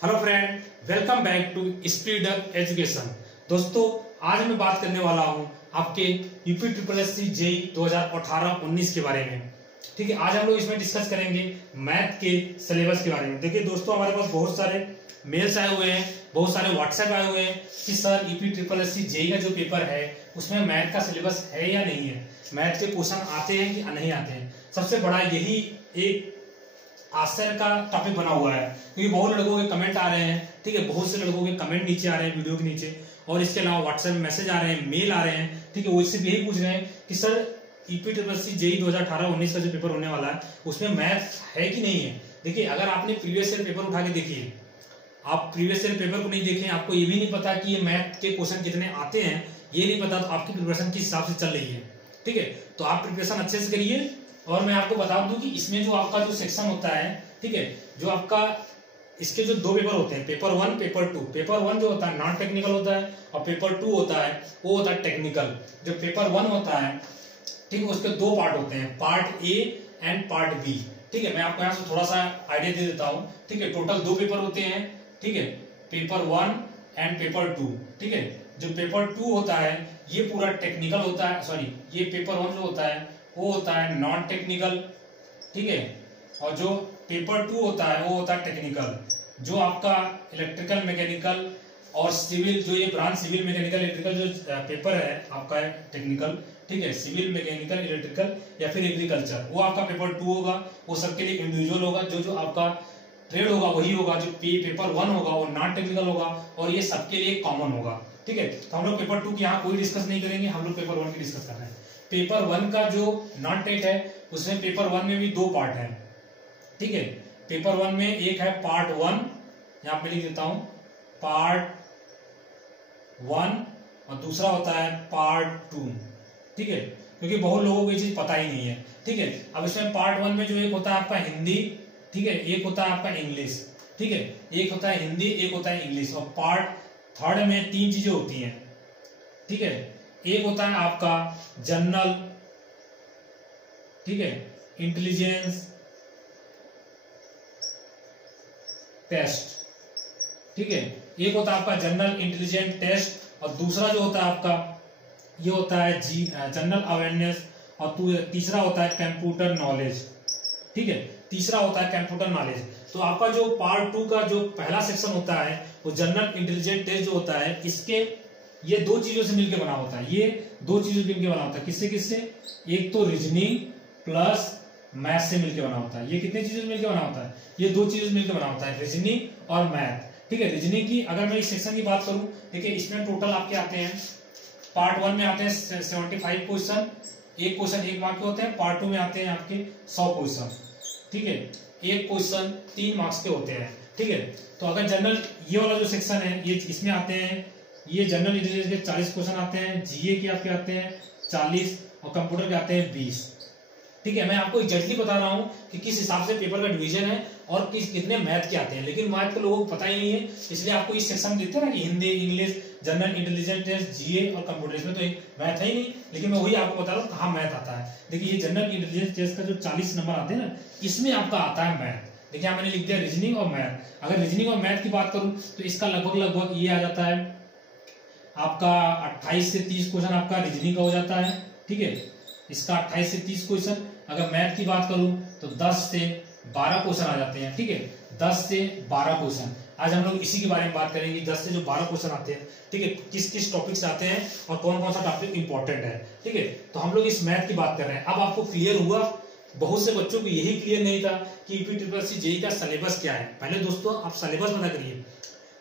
Hello friend, welcome back to speed up education. दोस्तों, आज मैं बात करने वाला हूं आपके UP triple S C JE 2018-19 के बारे में। ठीक है, आज हम लोग इसमें डिस्कस करेंगे मैथ के सिलेबस के बारे में। देखिए दोस्तों, हमारे पास बहुत सारे मेल्स आए हुए हैं, बहुत सारे व्हाट्सएप आए हुए हैं कि sir UP triple S C JE का जो पेपर है उसमें मैथ का सिलेबस है या नहीं है, मैथ के क्वेश्चन आते हैं कि नहीं आते हैं। सबसे बड़ा यही एक आश्चर्य का टॉपिक बना हुआ है, क्योंकि बहुत लोगों के कमेंट आ रहे हैं। ठीक है, बहुत से लोगों के कमेंट नीचे आ रहे हैं वीडियो के नीचे, और इसके अलावा व्हाट्सएप में मैसेज आ रहे हैं, मेल आ रहे हैं। ठीक है, वो इससे भी यही पूछ रहे हैं कि sir UP triple S C JE 2018-19 का जो पेपर होने वाला है उसमें मैथ है कि नहीं है। देखिए, अगर आपने प्रीवियस ईयर पेपर उठा के देखिए, आप प्रीवियस ईयर पेपर को नहीं देखें, आपको ये भी नहीं पता कि ये मैथ के क्वेश्चन कितने आते हैं, ये नहीं पता, तो आपकी प्रिपरेशन किस हिसाब से चल रही है। ठीक है, तो आप प्रिपरेशन अच्छे से करिए। और मैं आपको बता दूं कि इसमें जो आपका जो सेक्शन होता है, ठीक है, जो आपका इसके जो दो पेपर होते हैं, पेपर 1 पेपर 2। पेपर 1 जो होता है नॉन टेक्निकल होता है, और पेपर 2 होता है वो होता है टेक्निकल। जो पेपर 1 होता है, ठीक है, उसके दो पार्ट होते हैं, part A and part B. ठीक है, मैं आपको यहाँ से थोड़ा सा आइडिया दे देता हूँ। ठीक है, टोटल दो पेपर होते हैं। ठीक है, पेपर 1 एंड पेपर 2। ठीक है, जो पेपर 2 होता है ये पूरा टेक्निकल होता है, सॉरी, ये पेपर 1 जो होता है वो होता है नॉन टेक्निकल। ठीक है, और जो पेपर 2 होता है वो होता है टेक्निकल। जो आपका इलेक्ट्रिकल, मैकेनिकल और सिविल, जो ये ब्रांच सिविल, मैकेनिकल, इलेक्ट्रिकल जो पेपर है आपका है टेक्निकल। ठीक है, सिविल, मैकेनिकल, इलेक्ट्रिकल या फिर एग्रीकल्चर, वो आपका पेपर 2 होगा। वो सबके लिए इंडिविजुअल होगा, जो जो आपका ट्रेड होगा वही होगा। जो पेपर 1 होगा वो नॉन टेक्निकल होगा, और ये सबके लिए कॉमन होगा। ठीक है, तो हम लोग पेपर 2 की यहाँ कोई डिस्कस नहीं करेंगे, हम लोग पेपर 1 की डिस्कस कर रहे हैं। पेपर 1 का जो नॉन टेक है उसमें पेपर 1 में भी दो पार्ट है। ठीक है, पेपर 1 में एक है पार्ट 1, यहां पे लिख देता हूं पार्ट 1, और दूसरा होता है पार्ट 2। ठीक है, क्योंकि बहुत लोगों को ये चीज पता ही नहीं है। ठीक है, अब इसमें पार्ट 1 में जो एक होता है आपका हिंदी, ठीक है, एक होता है आपका इंग्लिश। ठीक है, एक होता है हिंदी, एक होता है इंग्लिश। और पार्ट 3 में तीन चीजें होती हैं। ठीक है, एक होता है आपका जनरल, ठीक है, इंटेलिजेंस टेस्ट। ठीक है, एक होता है आपका जनरल इंटेलिजेंस टेस्ट, और दूसरा जो होता है आपका ये होता है जनरल अवेयरनेस, और तीसरा होता है कंप्यूटर नॉलेज। ठीक है, तीसरा होता है कंप्यूटर नॉलेज। तो आपका जो पार्ट 2 का जो पहला सेक्शन होता है वो जनरल इंटेलिजेंस टेस्ट जो होता है, इसके ये दो चीजों से मिलकर बना होता है। ये दो चीजों से मिलकर बना होता है, किससे किससे? एक तो रीजनिंग प्लस मैथ से मिलकर बना होता है। ये कितने चीजों से मिलकर बना होता है? ये दो चीजों से मिलकर बना होता है, रीजनिंग और मैथ। ठीक है, रीजनिंग की अगर मैं इस सेक्शन की बात करूं, देखिए इसमें टोटल आपके आते हैं, पार्ट 1 में आते हैं 75 क्वेश्चन, एक क्वेश्चन 1 मार्क के होते हैं। पार्ट 2 में आते हैं आपके 100 क्वेश्चन। ठीक है, एक क्वेश्चन 3 मार्क्स के होते हैं। ठीक है, तो अगर जनरल ये वाला जो सेक्शन है ये इसमें आते हैं, ये जनरल इंटेलिजेंस के 40 क्वेश्चन आते हैं, जीए के आपके आते हैं 40, और कंप्यूटर के आते हैं 20। ठीक है, मैं आपको एग्जैक्टली बता रहा हूं कि किस हिसाब से पेपर का डिवीजन है और कितने मैथ के आते हैं, लेकिन मैथ को लोगों को पता ही नहीं है। इसलिए आपको इस सेक्शन में देते हैं ना कि Hindi, English, general intelligence test, GA और कंप्यूटर, इसमें तो मैथ है ही नहीं। लेकिन मैं वही आपको बता रहा हूँ कहाँ मैथ आता है। देखिए, ये जनरल इंटेलिजेंस टेस्ट का जो 40 नंबर आते हैं ना, इसमें आपका आता है मैथ। देखिए यहाँ मैंने लिख दिया रीजनिंग और मैथ। अगर रीजनिंग और मैथ की बात करूं तो इसका लगभग ये आ जाता है आपका 28 से 30 क्वेश्चन आपका रीजनिंग का हो जाता है। ठीक है, इसका 28 से 30 क्वेश्चन। अगर मैथ की बात करूं तो 10 से 12 क्वेश्चन आ जाते हैं। ठीक है, 10 से 12 क्वेश्चन। आज हम लोग इसी के बारे में बात करेंगे, 10 से जो 12 क्वेश्चन आते हैं, ठीक है, किस किस टॉपिक से आते हैं और कौन कौन सा टॉपिक इंपॉर्टेंट है। ठीक है, तो हम लोग इस मैथ की बात कर रहे हैं। अब आपको क्लियर हुआ? बहुत से बच्चों को यही क्लियर नहीं था कि UP triple S C JE का सिलेबस क्या है। पहले दोस्तों आप सिलेबस पता करिए,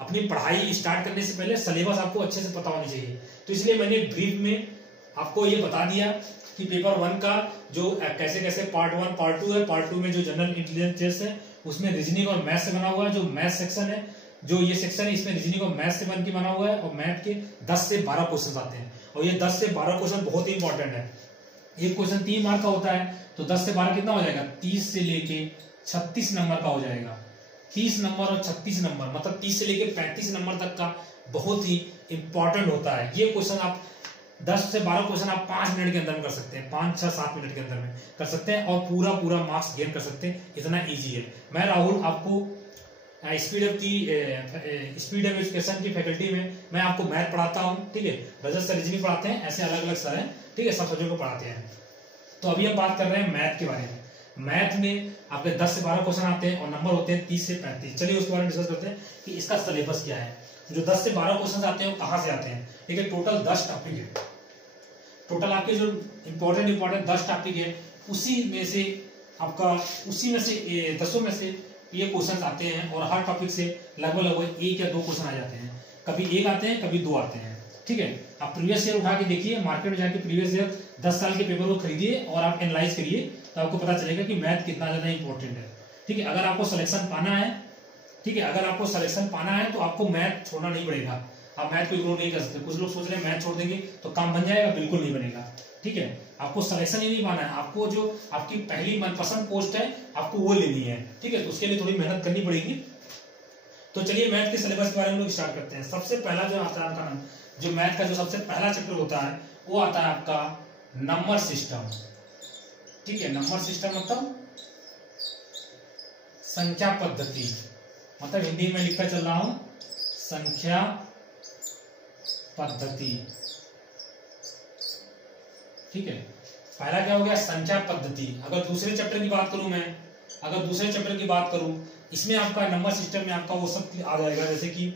अपनी पढ़ाई स्टार्ट करने से पहले सिलेबस आपको अच्छे से पता होनी चाहिए। तो इसलिए मैंने ब्रीफ में आपको ये बता दिया कि पेपर 1 का जो कैसे कैसे पार्ट 1 पार्ट 2 है। पार्ट 2 में जो जनरल इंटेलिजेंस टेस्ट है उसमें रीजनिंग और मैथ से बना हुआ है। जो मैथ सेक्शन है, जो ये सेक्शन है, इसमें रीजनिंग और मैथ से बन के बना हुआ है, और मैथ के 10 से 12 क्वेश्चन आते हैं। और ये 10 से 12 क्वेश्चन बहुत ही इंपॉर्टेंट है। एक क्वेश्चन 3 मार्क का होता है, तो 10 से 12 कितना हो जाएगा? 30 से लेके 36 नंबर का हो जाएगा। 30 नंबर और 36 नंबर, मतलब 30 से लेके 35 नंबर तक का बहुत ही इंपॉर्टेंट होता है। ये क्वेश्चन आप 10 से 12 क्वेश्चन आप 5 मिनट के अंदर में कर सकते हैं, 5, 6, 7 मिनट के अंदर में कर सकते हैं, और पूरा मार्क्स गेन कर सकते हैं। इतना इजी है। मैं राहुल आपको स्पीड ऑफ एजुकेशन की फैकल्टी में मैं आपको मैथ पढ़ाता हूँ, ठीक है, रजत सर रीजनिंग पढ़ाते हैं, ऐसे अलग अलग सर हैं, ठीक है, सब सब्जेक्ट को पढ़ाते हैं। तो अभी हम बात कर रहे हैं मैथ के बारे में। मैथ में आपके 10 से 12 क्वेश्चन आते हैं और नंबर होते हैं 30 से 35। चलिए उसके बारे में डिस्कस करते हैं कि इसका सिलेबस क्या है। जो 10 से 12 क्वेश्चन आते हैं वो कहाँ से आते हैं, ठीक है, टोटल 10 टॉपिक है। टोटल आपके जो इंपॉर्टेंट 10 टॉपिक है, उसी में से 10 में से ये क्वेश्चन आते हैं और हर टॉपिक से लगभग 1 या 2 क्वेश्चन आ जाते हैं। कभी 1 आते हैं, कभी 2 आते हैं, ठीक है। आप प्रीवियस ईयर उठा के देखिए, मार्केट में जाके प्रीवियस ईयर 10 साल के पेपर को खरीदिए और आप एनालाइज करिए, तो आपको पता चलेगा कि मैथ कितना ज्यादा इंपॉर्टेंट है, ठीक है। अगर आपको सिलेक्शन पाना है, ठीक है, अगर आपको सिलेक्शन पाना है तो आपको मैथ छोड़ना नहीं पड़ेगा। आप मैथ को इग्नोर नहीं कर सकते। कुछ लोग सोच रहे हैं मैथ छोड़ देंगे तो काम बन जाएगा, बिल्कुल नहीं बनेगा, ठीक है। आपको सिलेक्शन ही नहीं पाना है, आपको जो आपकी पहली मनपसंद पोस्ट है आपको वो लेनी है, ठीक है। तो उसके लिए थोड़ी मेहनत करनी पड़ेगी। तो चलिए मैथ के सिलेबस के बारे में लोग स्टार्ट करते हैं। सबसे पहला जो आता है आपका, जो मैथ का जो सबसे पहला चैप्टर होता है वो आता है आपका नंबर सिस्टम, ठीक है। नंबर सिस्टम मतलब संख्या पद्धति, मतलब हिंदी में लिखकर चल रहा हूं संख्या पद्धति, ठीक है। पहला क्या हो गया, संख्या पद्धति। अगर दूसरे चैप्टर की बात करूं इसमें आपका नंबर सिस्टम में आपका वो सब आ जाएगा, जैसे कि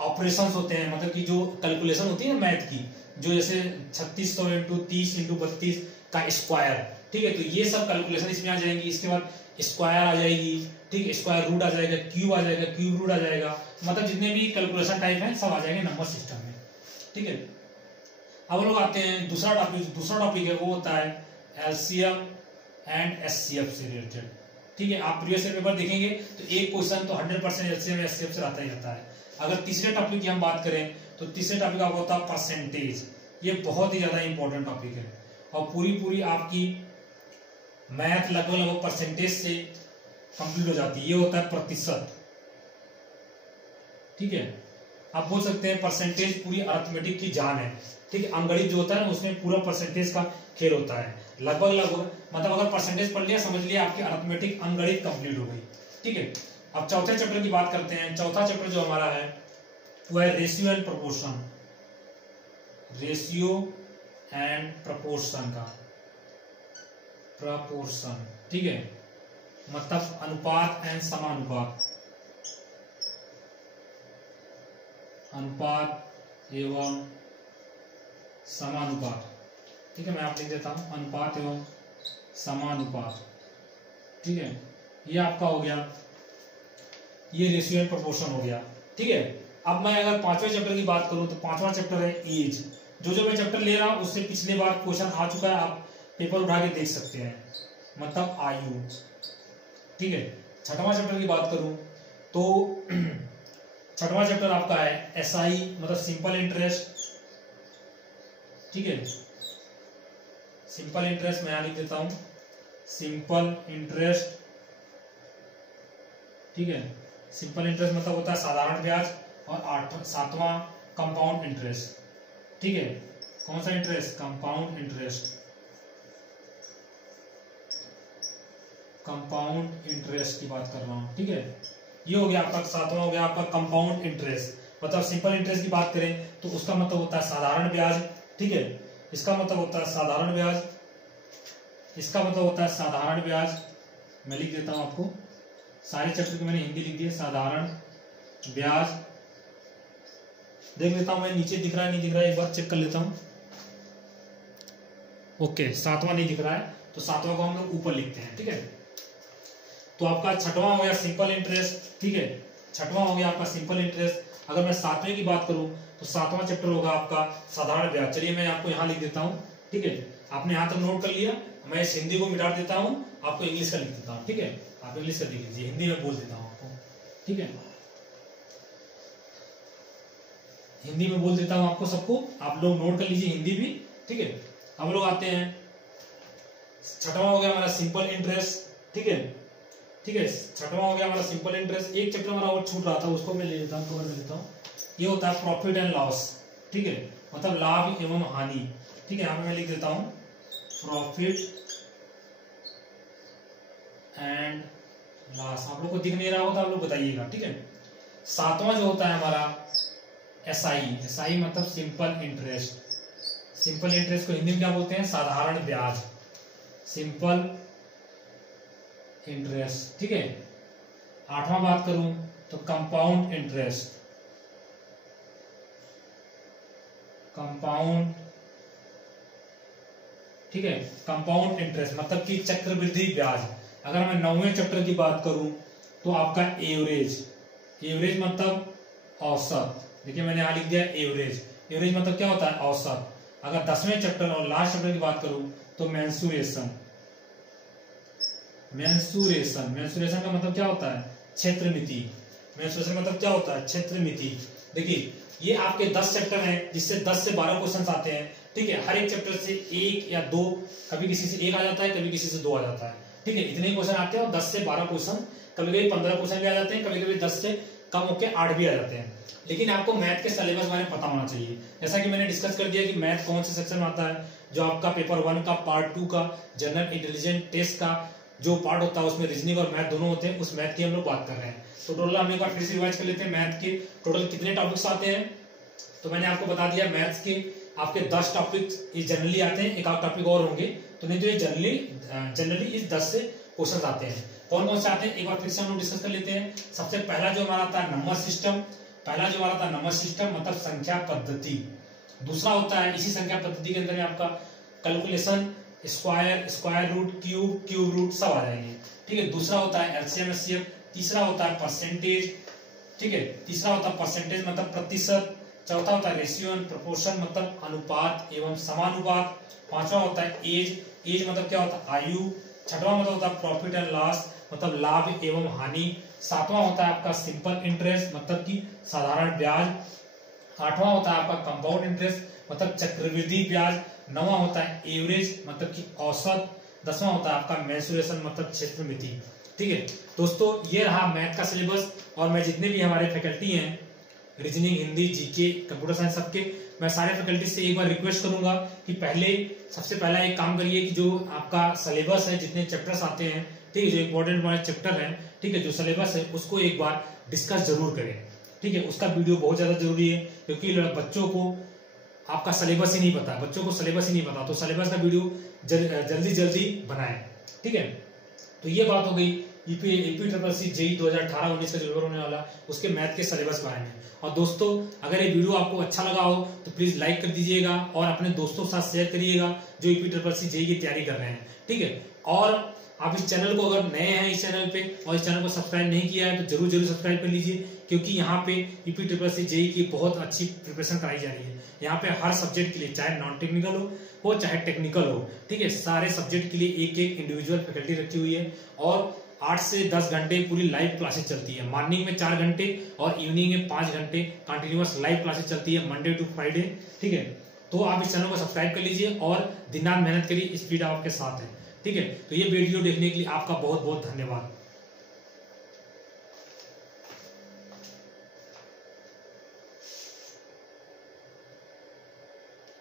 ऑपरेशंस होते हैं, मतलब कि जो कैलकुलेशन होती है मैथ की, जो जैसे 3600 इंटू 30 इंटू 32 का स्क्वायर, ठीक है, तो ये सब कैलकुलेशन इसमें आ जाएंगी। इसके बाद स्क्वायर आ जाएगी, ठीक है, स्क्वायर रूट आ जाएगा, क्यूब आ जाएगा, क्यूब रूट आ जाएगा, मतलब जितने भी कैलकुलेशन टाइप हैं सब आ जाएंगे नंबर सिस्टम में, ठीक है। अब लोग आते हैं दूसरा टॉपिक है वो होता है एलसीएम एंड एचसीएफ से रिलेटेड, ठीक है। आप प्रीवियस ईयर पेपर देखेंगे तो एक क्वेश्चन तो 100% एलसीएम एचसीएफ से आता ही आता है। अगर तीसरे टॉपिक की हम बात करें तो तीसरे टॉपिक आपका होता है परसेंटेज। ये बहुत ही ज्यादा इंपॉर्टेंट टॉपिक है और पूरी आपकी मैथ लगभग परसेंटेज से कंप्लीट हो जाती है। ये होता है प्रतिशत, ठीक है। आप बोल सकते हैं परसेंटेज पूरी अरिथमेटिक की जान है, ठीक है। अंकगणित जो होता है ना उसमें पूरा परसेंटेज का खेल होता है। लगभग मतलब अगर परसेंटेज पढ़ लिया समझ लिया आपकी अरिथमेटिक अंकगणित कंप्लीट हो गई, ठीक है। अब चौथे चैप्टर की बात करते हैं। चौथा चैप्टर जो हमारा है वो है रेशियो एंड प्रोपोर्शन, का प्रपोर्शन, ठीक है, मतलब अनुपात एंड समानुपात, अनुपात एवं समानुपात, ठीक है। मैं आप लिख देता हूं अनुपात एवं समानुपात, ठीक है। ये आपका हो गया, ये रेशियो एंड प्रोपोर्शन हो गया, ठीक है। अब मैं अगर पांचवें चैप्टर की बात करूं तो पांचवा चैप्टर है एज। जो मैं चैप्टर ले रहा हूं उससे पिछले बार क्वेश्चन आ चुका है, आप पेपर उठा के देख सकते हैं, मतलब आयु, ठीक है। छठवां चैप्टर की बात करूं तो छठवां चैप्टर आपका है एसआई, मतलब सिंपल इंटरेस्ट, ठीक है। सिंपल इंटरेस्ट मैं यहां लिख देता हूं सिंपल इंटरेस्ट, ठीक है। सिंपल इंटरेस्ट मतलब होता है साधारण ब्याज। और सातवां कंपाउंड इंटरेस्ट, ठीक है। कौन सा interest, compound interest, compound interest की बात कर रहा हूं, ठीक है। ये हो गया आपका सातवां, हो गया आपका कंपाउंड इंटरेस्ट। मतलब सिंपल इंटरेस्ट की बात करें तो उसका मतलब होता है साधारण ब्याज, ठीक है। इसका मतलब होता है साधारण ब्याज, इसका मतलब होता है साधारण ब्याज। मैं लिख देता हूं आपको, सारे चैप्टर की मैंने हिंदी लिख दी है, साधारण ब्याज। देख लेता हूं मैं नीचे दिख रहा है नहीं दिख रहा है, एक बार चेक कर लेता हूं। ओके, सातवां नहीं दिख रहा है तो सातवां को हम लोग ऊपर लिखते हैं, ठीक है। तो आपका छठवां हो गया सिंपल इंटरेस्ट, ठीक है। छठवां हो गया आपका सिंपल इंटरेस्ट। अगर मैं सातवें की बात करूं तो सातवां चैप्टर होगा आपका साधारण ब्याज। चलिए मैं आपको यहां लिख देता हूं, ठीक है। आपने यहां तक नोट कर लिया, मैं इस हिंदी को मिटा देता हूं, आपको इंग्लिश का लिख देता हूं, ठीक है। आप इंग्लिश का लिख लीजिए, हिंदी में बोल देता हूं आपको, ठीक है। हिंदी में बोल देता हूं आपको सबको, आप लोग नोट कर लीजिए हिंदी भी, ठीक है। अब लोग आते हैं, छठवां हो गया हमारा सिंपल इंटरेस्ट, ठीक है, ठीक है। छठवां हो गया हमारा सिंपल इंटरेस्ट। एक चैप्टर हमारा और छूट रहा था, उसको मैं ले लेता हूं, कवर ले लेता हूं। ये होता है प्रॉफिट एंड लॉस, ठीक है, मतलब लाभ एवं हानि, ठीक है। यहां पे मैं लिख देता हूं प्रॉफिट एंड लास्ट। आप लोग को दिख नहीं रहा हो तो आप लोग बताइएगा, ठीक है। सातवां जो होता है हमारा एसआई। एसआई मतलब सिंपल इंटरेस्ट। सिंपल इंटरेस्ट को हिंदी में क्या बोलते हैं? साधारण ब्याज, सिंपल इंटरेस्ट, ठीक है। आठवां बात करूं तो कंपाउंड इंटरेस्ट। कंपाउंड, ठीक है, कंपाउंड इंटरेस्ट मतलब कि चक्रवृद्धि ब्याज। अगर मैं 9वें चैप्टर की बात करूं तो आपका एवरेज। एवरेज मतलब औसत। देखिए मैंने यहां लिख दिया एवरेज। एवरेज मतलब क्या होता है? औसत। अगर 10वें चैप्टर और लास्ट चैप्टर की बात करूं तो मेंसुरेशन। मेंसुरेशन, मेंसुरेशन का मतलब क्या होता है? क्षेत्रमिति। मेंसुरेशन मतलब क्या होता है? क्षेत्रमिति। देखिए ये आपके 10 चैप्टर हैं जिससे 10 से 12 क्वेश्चंस आते हैं, ठीक है। हर एक चैप्टर से एक या दो, कभी किसी से एक आ जाता है, कभी किसी से दो आ जाता है, ठीक है। इतने क्वेश्चन आते हैं और 10 से 12 क्वेश्चन, कभी कभी 15 क्वेश्चन भी आ जाते हैं, कभी कभी 10 से कम होकर 8 भी आ जाते हैं। लेकिन आपको मैथ के सिलेबस बारे में पता होना चाहिए। जैसा कि मैंने डिस्कस कर दिया कि मैथ कौन से सेक्शन में आता है। जो आपका पेपर 1 का, पार्ट 2 का, जनरल इंटेलिजेंस टेस्ट का जो पार्ट होता है उसमें रीजनिंग और मैथ दोनों होते हैं। उस मैथ की हम लोग बात कर रहे हैं। तो टोटल हम एक बार फिर से रिवाइज कर लेते हैं मैथ के टोटल कितने टॉपिक्स आते हैं। तो मैंने आपको बता दिया मैथ्स के आपके 10 टॉपिक्स ये जनरली आते हैं, एक आध टॉपिक और होंगे, तो नहीं तो ये जनरली इस 10 से क्वेश्चन आते हैं। कौन कौन से आते हैं एक बार फिर से हम लोग डिस्कस कर लेते हैं। सबसे पहला जो हमारा आता है नंबर सिस्टम। पहला जो हमारा था नंबर सिस्टम मतलब संख्या पद्धति। दूसरा होता है इसी संख्या पद्धति के अंदर में आपका calculation, square, square root, cube, cube root सब आ जाएंगे, ठीक है। दूसरा होता है एलसीएम एचसीएफ। तीसरा होता है परसेंटेज, ठीक है। तीसरा होता है परसेंटेज मतलब प्रतिशत। चौथा होता है रेशियो एंड प्रोपोर्शन मतलब अनुपात एवं समानुपात। पांचवा होता है एज। एज मतलब क्या होता है? आयु। छठवां मतलब होता है प्रॉफिट एंड लॉस मतलब लाभ एवं हानि। सातवां होता है आपका सिंपल इंटरेस्ट मतलब कि साधारण ब्याज। आठवां होता है आपका कंपाउंड इंटरेस्ट मतलब चक्रवृद्धि ब्याज। नौवां होता है एवरेज मतलब कि औसत। 10वां होता है आपका मेंसुरेशन मतलब क्षेत्रमिति, ठीक है। दोस्तों ये रहा मैथ का सिलेबस। और मैं जितने भी हमारे फैकल्टी हैं reasoning, Hindi, GK, computer science सबके, मैं सारे फैकल्टी से एक बार रिक्वेस्ट करूंगा कि सबसे पहला एक काम करिए कि जो आपका सिलेबस है, जितने चैप्टर्स आते हैं, ठीक है, जो इंपॉर्टेंट वाले चैप्टर है, ठीक है, जो सिलेबस है उसको एक बार डिस्कस जरूर करें, ठीक है। उसका वीडियो बहुत ज्यादा जरूरी है क्योंकि बच्चों को आपका सिलेबस ही नहीं पता, बच्चों को सिलेबस ही नहीं पता, तो सिलेबस का वीडियो जल्दी बनाए, ठीक है। तो ये बात हो गई EPSS JEE 2018-19 का जो पेपर होने वाला उसके मैथ के सिलेबस बारे में। और दोस्तों अगर ये वीडियो आपको अच्छा लगा हो तो प्लीज लाइक कर दीजिएगा और अपने दोस्तों के साथ शेयर करिएगा जो EPSS JEE की तैयारी कर रहे हैं, ठीक है। और आप इस चैनल को अगर नए हैं इस चैनल पे और इस चैनल को सब्सक्राइब नहीं किया है तो जरूर सब्सक्राइब कर लीजिए क्योंकि यहाँ पे EPSS JEE की बहुत अच्छी प्रिपरेशन कराई जा रही है। यहाँ पे हर सब्जेक्ट के लिए, चाहे नॉन टेक्निकल हो चाहे टेक्निकल हो, ठीक है, सारे सब्जेक्ट के लिए एक इंडिविजुअल फैकल्टी रखी हुई है। और 8 से 10 घंटे पूरी लाइव क्लासेस चलती है। मॉर्निंग में 4 घंटे और इवनिंग में 5 घंटे कंटिन्यूअस लाइव क्लासेस चलती है मंडे टू फ्राइडे, ठीक है। तो आप इस चैनल को सब्सक्राइब कर लीजिए और दिन रात मेहनत करिए, स्पीड आपके साथ है, ठीक है। तो ये वीडियो देखने के लिए आपका बहुत बहुत धन्यवाद।